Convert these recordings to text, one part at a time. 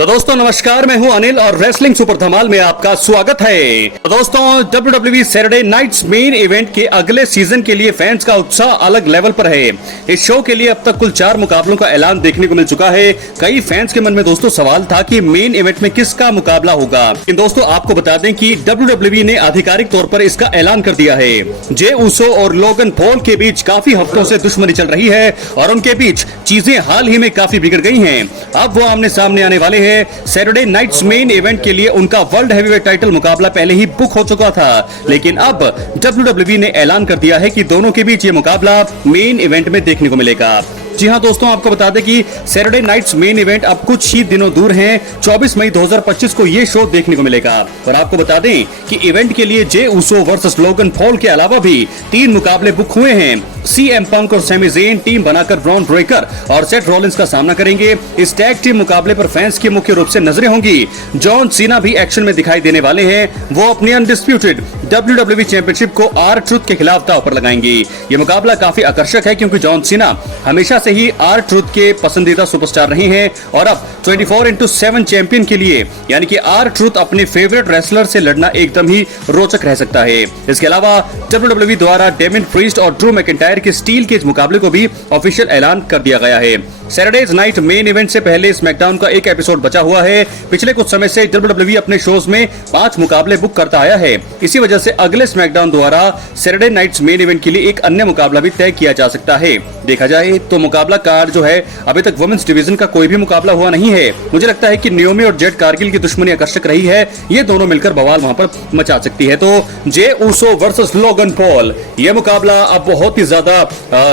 तो दोस्तों नमस्कार, मैं हूं अनिल और रेसलिंग सुपर धमाल में आपका स्वागत है। तो दोस्तों WWE Saturday nights main event के अगले सीजन के लिए फैंस का उत्साह अलग लेवल पर है। इस शो के लिए अब तक कुल 4 मुकाबलों का ऐलान देखने को मिल चुका है। कई फैंस के मन में दोस्तों सवाल था कि मेन इवेंट में किसका मुकाबला होगा। लेकिन दोस्तों आपको बता दें कि WWE ने आधिकारिक तौर पर इसका ऐलान कर दिया है। जे उसो और लोगन पॉल के बीच काफी हफ्तों से दुश्मनी चल रही है और उनके बीच चीजें हाल ही में काफी बिगड़ गई हैं। अब वो आमने सामने आने वाले हैं। सैटरडे नाइट्स मेन इवेंट के लिए उनका वर्ल्ड हैवीवेट टाइटल मुकाबला पहले ही बुक हो चुका था, लेकिन अब WWE ने ऐलान कर दिया है कि दोनों के बीच ये मुकाबला मेन इवेंट में देखने को मिलेगा। जी हां दोस्तों, आपको बता दें कि सैटरडे नाइट्स मेन इवेंट अब कुछ ही दिनों दूर हैं। 24 मई 2025 को ये शो देखने को मिलेगा। और आपको बता दें कि इवेंट के लिए जे उसो वर्सेस लोगन पॉल के अलावा भी 3 मुकाबले बुक हुए हैं। CM पंक और सैमी ज़ेन टीम बनाकर ब्रॉन ब्रेकर और सेथ रॉलिंस का सामना करेंगे। इस टैग टीम मुकाबले पर फैंस की मुख्य रूप से नजरें होंगी। जॉन सीना भी एक्शन में दिखाई देने वाले हैं। वो अपनी अनडिस्प्यूटेड WWE चैंपियनशिप को R-Truth के खिलाफ दांव पर लगाएंगे। ये मुकाबला काफी आकर्षक है क्योंकि जॉन सीना हमेशा से ही R-Truth के पसंदीदा सुपरस्टार रहे हैं और अब 24/7 चैंपियन के लिए यानी कि R-Truth अपने फेवरेट रेसलर से लड़ना एकदम ही रोचक रह सकता है। इसके अलावा WWE द्वारा डेमिन प्रीस्ट और ड्रू मैकिंटायर के स्टील केज मुकाबले को भी ऑफिशियल ऐलान कर दिया गया है। सैटरडेज नाइट मेन इवेंट से पहले स्मैकडाउन का एक एपिसोड बचा हुआ है। पिछले कुछ समय से WWE अपने शोज में 5 मुकाबले बुक करता आया है। इसी वजह से अगले स्मैकडाउन द्वारा सैटरडे नाइट्स मेन इवेंट के लिए एक अन्य मुकाबला भी तय किया जा सकता है। देखा जाए तो मुकाबला कार्ड जो है अभी तक वुमेन्स डिवीजन का कोई भी मुकाबला हुआ नहीं है। मुझे लगता है कि नियोमी और जेड कारगिल की दुश्मनी आकर्षक रही है। ये दोनों मिलकर बवाल वहां पर मचा सकती है। तो जे उसो वर्सेस लोगन पॉल, यह मुकाबला अब बहुत ही ज्यादा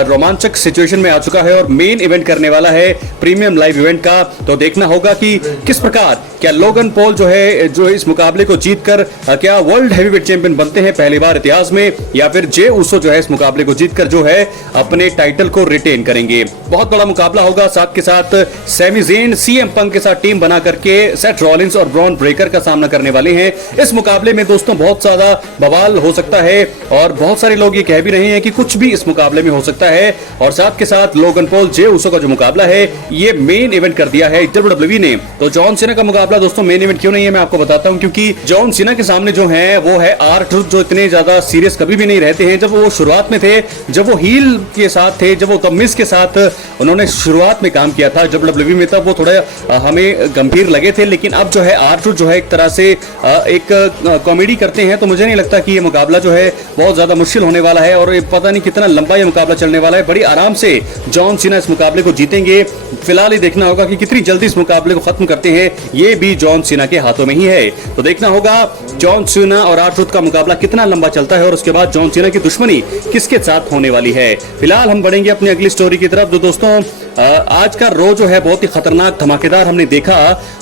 रोमांचक सिचुएशन में आ चुका है और मेन इवेंट करने वाला है प्रीमियम लाइव इवेंट का। तो देखना होगा कि किस प्रकार क्या लोगन पॉल जो इस मुकाबले को जीतकर क्या वर्ल्ड हैवीवेट चैंपियन बनते हैं पहली बार इतिहास में, या फिर जे उसो जो है इस मुकाबले को जीतकर जो है अपने टाइटल को रिटेन करेंगे। बहुत बड़ा मुकाबला होगा। साथ के साथ सैमी ज़ेन CM पंक के साथ टीम बना करके सेथ रॉलिंस और ब्रॉन ब्रेकर का सामना करने वाले हैं। इस मुकाबले में दोस्तों बहुत ज्यादा बवाल हो सकता है और बहुत सारे लोग ये कह भी रहे हैं कि कुछ भी इस मुकाबले में हो सकता है। और साथ के साथ लोगन पॉल जे उसो का जो मुकाबला है ये मेन इवेंट कर दिया है WWE ने। तो जॉन सीना का मुकाबला दोस्तों मेन इवेंट क्यों नहीं है मैं आपको बताता हूं, क्योंकि जॉन सीना के सामने जो है वो है R-Truth, जो इतने ज्यादा सीरियस कभी भी नहीं रहते हैं। जब वो शुरुआत में थे, जब वो हील के साथ थे, जब वो कमिस के साथ उन्होंने शुरुआत में काम किया था WWE में, तब वो थोड़ा हमें गंभीर लगे थे। लेकिन अब जो है R-Truth जो है एक तरह से एक कॉमेडी करते हैं। तो मुझे नहीं लगता कि ये मुकाबला जो है बहुत ज्यादा मुश्किल होने वाला है और पता नहीं कितना लंबा ये मुकाबला चलने वाला है। बड़ी आराम से जॉन सीना इस मुकाबले को जीतेंगे। फिलहाल ही देखना होगा कि कितनी जल्दी इस मुकाबले को खत्म करते हैं। ये भी जॉन सीना के हाथों में ही है। तो देखना होगा जॉन सीना और R-Truth का मुकाबला कितना लंबा चलता है और उसके बाद जॉन सीना की दुश्मनी किसके साथ होने वाली है। फिलहाल हम बढ़ेंगे अपनी अगली स्टोरी की तरफ। तो दोस्तों आज का रो जो है बहुत ही खतरनाक धमाकेदार हमने देखा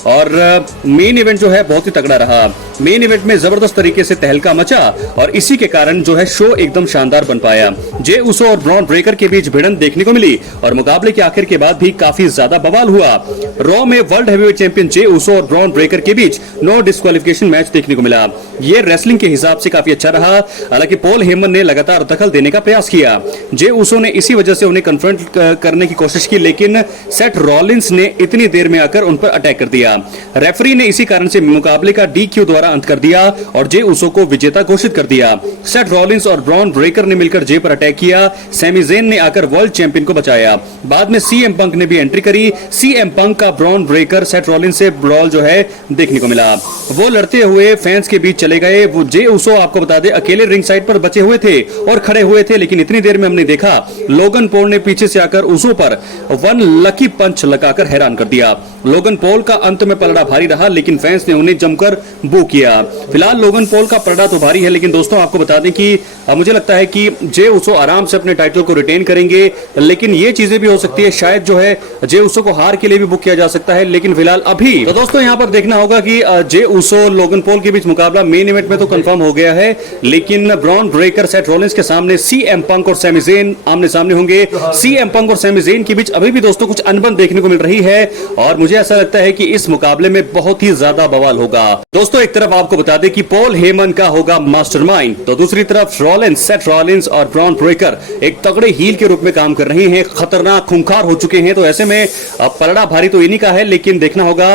और मेन इवेंट जो है बहुत ही तगड़ा रहा। मेन इवेंट में जबरदस्त तरीके से तहलका मचा और इसी के कारण जो है शो एकदम शानदार बन पाया। जे उसो और ब्रॉन ब्रेकर के बीच भिड़ंत देखने को मिली और मुकाबले के आखिर के बाद भी काफी ज्यादा बवाल हुआ। रॉ में वर्ल्ड हैवीवेट चैंपियन जे उसो और ब्रॉन ब्रेकर के बीच नो डिस्क्वालिफिकेशन मैच देखने को मिला। ये रेसलिंग के हिसाब से काफी अच्छा रहा। हालांकि पॉल हेमन ने लगातार दखल देने का प्रयास किया। जे उसो ने इसी वजह से उन्हें कन्फ्रंट करने की कोशिश की, लेकिन सेथ रॉलिंस ने इतनी देर में आकर उन पर अटैक कर दिया। रेफरी ने इसी कारण से मुकाबले का DQ द्वारा अंत कर दिया और जे उसो को विजेता घोषित कर दिया। सेथ रॉलिंस और ब्रॉन ब्रेकर ने मिलकर जे पर अटैक किया। सैमी ज़ेन ने आकर वर्ल्ड चैंपियन को बचाया। बाद में CM पंक ने भी एंट्री करी। CM पंक का ब्रॉन ब्रेकर सेथ रॉलिंस से ब्रॉल जो है देखने को मिला। वो लड़ते हुए फैंस के बीच चले गए। वो जे उसो आपको बता दे अकेले रिंग साइड पर बचे हुए थे और खड़े हुए थे, लेकिन इतनी देर में हमने देखा लोगन पॉल ने पीछे से आकर उसो पर वन लकी पंच लगाकर हैरान कर दिया। लोगन पॉल का अंत में पलड़ा भारी रहा, लेकिन फैंस ने उन्हें जमकर बू किया। फिलहाल लोगन पॉल का पलड़ा तो भारी है, लेकिन दोस्तों आपको बता दें कि मुझे लगता है कि जे उसो आराम से अपने टाइटल को रिटेन करेंगे। लेकिन ये चीजें भी हो सकती है, शायद जो है जे उसो को हार के लिए भी बुक किया जा सकता है। लेकिन फिलहाल अभी तो दोस्तों यहाँ पर देखना होगा कि जे उसो लोगन पॉल के बीच मुकाबला मेन इवेंट में तो कंफर्म हो गया है, लेकिन ब्रॉन ब्रेकर सेथ रॉलिंस के सामने CM पंक और सैमी ज़ेन आमने सामने होंगे। CM पंक और सैमी ज़ेन के बीच अभी भी दोस्तों कुछ अनबन देखने को मिल रही है और मुझे ऐसा लगता है कि इस मुकाबले में बहुत ही ज्यादा बवाल होगा। दोस्तों एक तरफ आपको बता दें कि पॉल हेमन का होगा मास्टरमाइंड, तो दूसरी तरफ सेथ रॉलिंस और ब्रॉन ब्रेकर एक तगड़े हील के रूप में काम कर रहे हैं, खतरनाक खूंखार हो चुके हैं। तो ऐसे में अब पलड़ा भारी तो इन्हीं का है, लेकिन देखना होगा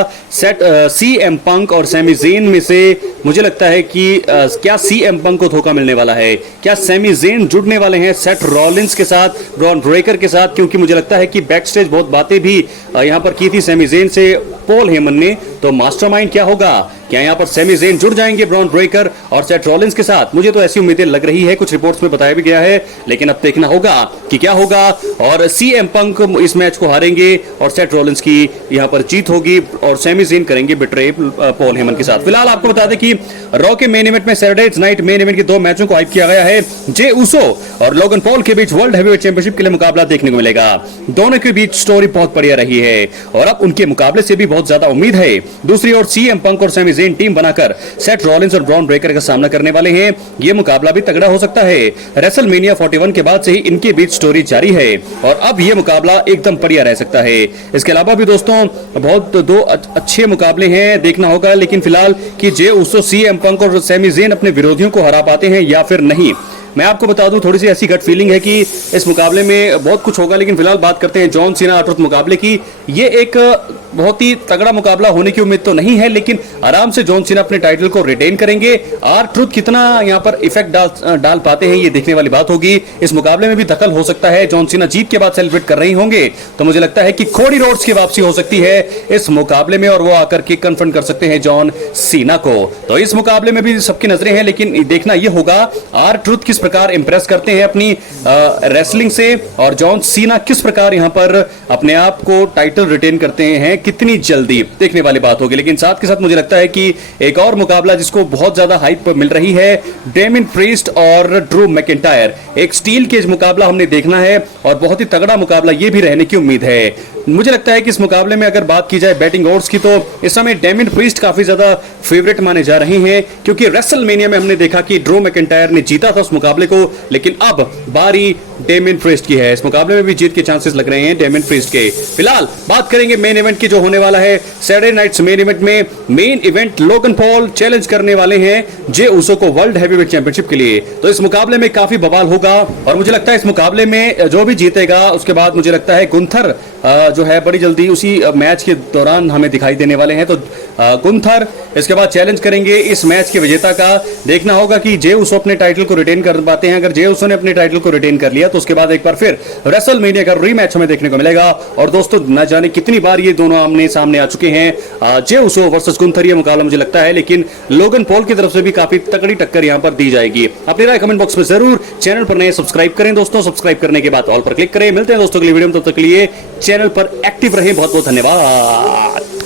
CM पंक और सैमी ज़ेन में से मुझे लगता है कि क्या CM पंक को धोखा मिलने वाला है, क्या सैमी ज़ेन जुड़ने वाले हैं सेथ रॉलिंस के साथ, ब्रॉन ब्रेकर के साथ, क्योंकि मुझे लगता है कि बैक स्टेज बहुत बातें भी यहां पर की थी सैमी ज़ेन से पॉल हेमन ने। तो मास्टरमाइंड क्या होगा, क्या यहां पर सैमी ज़ेन जुड़ जाएंगे ब्रॉन ब्रेकर और सेथ रॉलिंस के साथ? मुझे तो ऐसी उम्मीदें लग रही है, कुछ रिपोर्ट्स में बताया भी गया है, लेकिन अब देखना होगा कि क्या होगा। और CM पंक इस मैच को हारेंगे और सेथ रॉलिंस की यहां पर जीत होगी और सैमी ज़ेन करेंगे बिट्रे पॉल हेमन के साथ। फिलहाल आपको बता दें कि रॉ के मेन इवेंट में सैटरडे नाइट मेन इवेंट के 2 मैचों को हाइप किया गया है। जे उसो और लोगन पॉल के बीच वर्ल्ड हेवीवेट चैंपियनशिप के लिए मुकाबला देखने को मिलेगा। दोनों के बीच स्टोरी बहुत बढ़िया रही है और अब उनके मुकाबले से भी बहुत ज्यादा उम्मीद है। दूसरी ओर CM पंक और सैमी ज़ेन टीम बनाकर सेथ रॉलिंस और ब्रॉन ब्रेकर का सामना करने वाले हैं। यह मुकाबला भी तगड़ा हो सकता है। रेसलमेनिया 41 के बाद से ही इनके बीच स्टोरी जारी है और अब यह मुकाबला एकदम बढ़िया रह सकता है। इसके अलावा भी दोस्तों बहुत 2 अच्छे मुकाबले हैं, देखना होगा। लेकिन फिलहाल कि जे उसो CM पंक और सैमी ज़ेन अपने विरोधियों को हरा पाते हैं या फिर नहीं, मैं आपको बता दूं थोड़ी सी ऐसी गट फीलिंग है कि इस मुकाबले में बहुत कुछ होगा। लेकिन फिलहाल बात करते हैं जॉन सीना R-Truth मुकाबले की। ये एक बहुत ही तगड़ा मुकाबला होने की उम्मीद तो नहीं है, लेकिन आराम से जॉन सीना अपने टाइटल को रिटेन करेंगे। R-Truth कितना यहां पर इफेक्ट डाल पाते हैं ये देखने वाली बात होगी। इस मुकाबले में भी दखल हो सकता है, जॉन सीना जीत के बाद सेलिब्रेट कर रहे होंगे, तो मुझे लगता है कि कोडी रोड्स की वापसी हो सकती है इस मुकाबले में और वो आकर के कन्फ्रंट कर सकते हैं जॉन सीना को। तो इस मुकाबले में भी सबकी नजरें हैं, लेकिन देखना यह होगा R-Truth किस प्रकार इंप्रेस करते हैं अपनी रेसलिंग से और जॉन सीना किस प्रकार यहां पर अपने आप को टाइटल रिटेन करते हैं, कितनी जल्दी, देखने वाली बात होगी। लेकिन साथ के साथ मुझे लगता है कि एक और मुकाबला जिसको बहुत ज्यादा हाइप मिल रही है, डेमिन प्रीस्ट और ड्रू मैकिंटायर, एक स्टील केज मुकाबला हमने देखना है और बहुत ही तगड़ा मुकाबला ये भी रहने की उम्मीद है। मुझे लगता है कि इस मुकाबले में अगर बात की जाए बैटिंग ओड्स की, तो इस समय डेमिन प्रीस्ट काफी ज्यादा फेवरेट माने जा रहे हैं, क्योंकि रेसलमेनिया में हमने देखा कि ड्रू मैकिंटायर ने जीता था उस मुकाबले को, लेकिन अब बारी डेमिन प्रीस्ट की है। इस मुकाबले में भी जीत के चांसेस लग रहे हैं डेमिन प्रीस्ट के। फिलहाल बात करेंगे मेन इवेंट की जो होने वाला है सैटरडे नाइट्स मेन इवेंट में। Main event Logan Paul challenge करने वाले हैं जे उसो को वर्ल्ड हेवीवेट चैंपियनशिप के लिए। तो इस मुकाबले में काफी बवाल होगा और मुझे लगता है इस मुकाबले में जो भी जीतेगा उसके बाद मुझे लगता है गुंथर जो है बड़ी जल्दी उसी मैच के दौरान हमें दिखाई देने वाले हैं। तो गुंथर इसके बाद चैलेंज करेंगे इस मैच के विजेता का। देखना होगा कि जे उसो अपने टाइटल को रिटेन कर पाते हैं। अगर जे उसो ने अपने टाइटल को रिटेन कर लिया तो उसके बाद एक बार फिर रेसलमेनिया का रीमैच हमें देखने को मिलेगा। और दोस्तों न जाने कितनी बार ये दोनों आमने सामने आ चुके हैं, जे उसो वर्सेस गुंथर, ये मुकाबला मुझे लगता है, लेकिन लोगन पॉल की तरफ से भी काफी तगड़ी टक्कर यहां पर दी जाएगी। अपनी राय कमेंट बॉक्स में जरूर, चैनल पर नए सब्सक्राइब करें दोस्तों, सब्सक्राइब करने के बाद ऑल पर क्लिक करें। मिलते हैं दोस्तों अगली वीडियो में, तब तक के लिए चैनल पर एक्टिव रहें। बहुत बहुत धन्यवाद।